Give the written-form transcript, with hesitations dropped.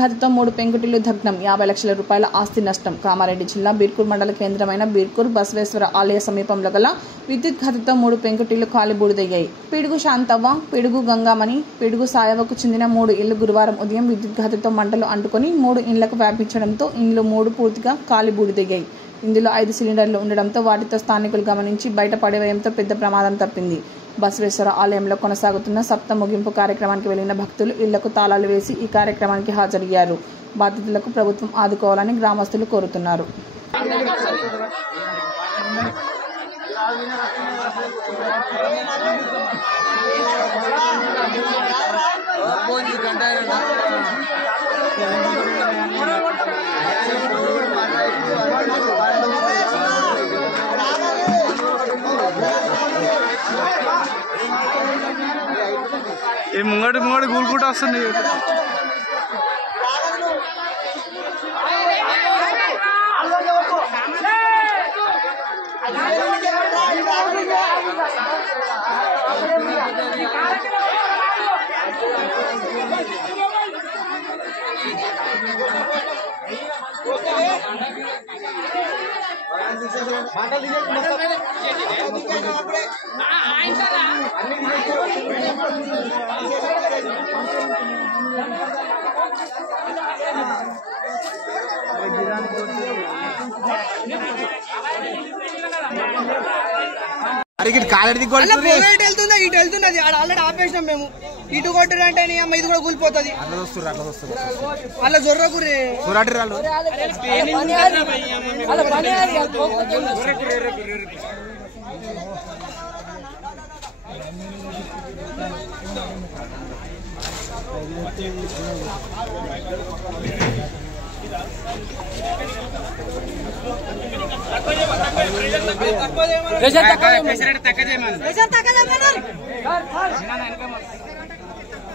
ఘాతుతో 3 పెంకుటిల్లు దగ్ధం, 50 లక్షల రూపాయల ఆస్తి నష్టం. కామారెడ్డి జిల్లా బీర్కూర్ మండల కేంద్రమైన బీర్కూర్ బసవేశ్వర ఆలయ సమీపంలో గల విద్యుత్ ఘాతుతో 3 పెంకుటిల్లు కాలిబూడిదయ్యాయి. పిడుగు శాంతవ్వ, పిడుగు గంగామణి, పిడుగు సాయవకు చెందిన 3 ఇళ్లు గురువారం ఉదయం విద్యుత్ ఘాతుతో మంటలు అంటుకొని 3 ఇండ్లకు వ్యాపించడంతో ఇండ్లు 3 పూర్తిగా కాలిబూడిదయ్యాయి. ఇందులో 5 సిలిండర్లు ఉండడంతో వాటితో స్థానికులు గమనించి బయట పడేయడంతో పెద్ద ప్రమాదం తప్పింది. బసవేశ్వర ఆలయంలో కొనసాగుతున్న సప్త ముగింపు కార్యక్రమానికి వెళ్లిన భక్తులు ఇళ్లకు తాళాలు వేసి ఈ కార్యక్రమానికి హాజరయ్యారు. బాధితులకు ప్రభుత్వం ఆదుకోవాలని గ్రామస్తులు కోరుతున్నారు. ఈ ముంగడి గూలుకుంటూ వస్తుంది. ఆల్రెడీ ఆపేసినాం మేము. ఇటు కొట్టురంటే ఇది కూడా కూలిపోతుంది. అలా జొర్రకు తక్కువ